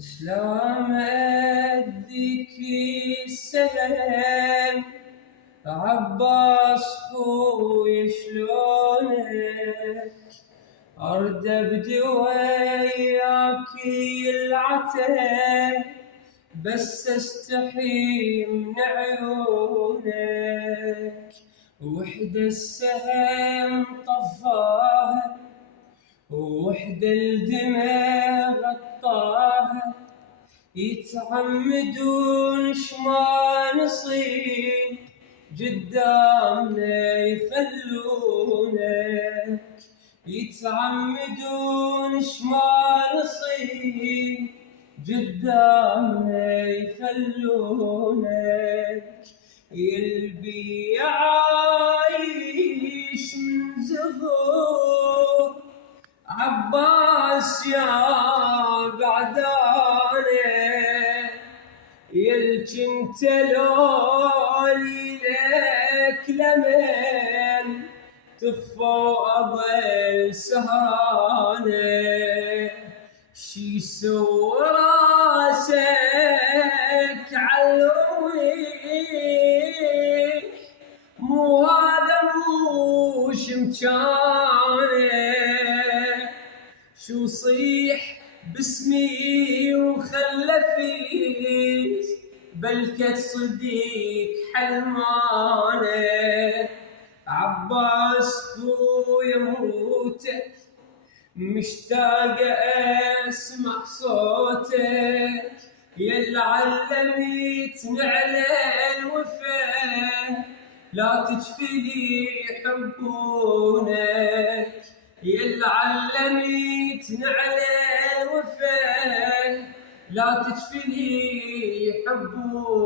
شلون أديك السلام عباس خوي شلونك؟ أرد أبدي وياك العتاب بس أستحي من عيونك، وحدة السهم طفاها ووحدة الدمع غطاها، يتعمدون شما نصيب قدامنا يخلونك، يتعمدون شما نصيب قدامنا يخلونك، يلبي عايش من زهور عباس يا بعدانه، يلك انت لولي لك لمن تخفى اظل سهانه، شي سوى راسك علوي مو هذا مش مكانه، شو صيح باسمي وخلفيت بلكة صديق حلمانه، عباس خويا موتك مشتاق اسمع صوتك، يا علميتني على الوفا لا تجفلي حبونك، يا علميتني على الوفا لا تجفلي حبونك.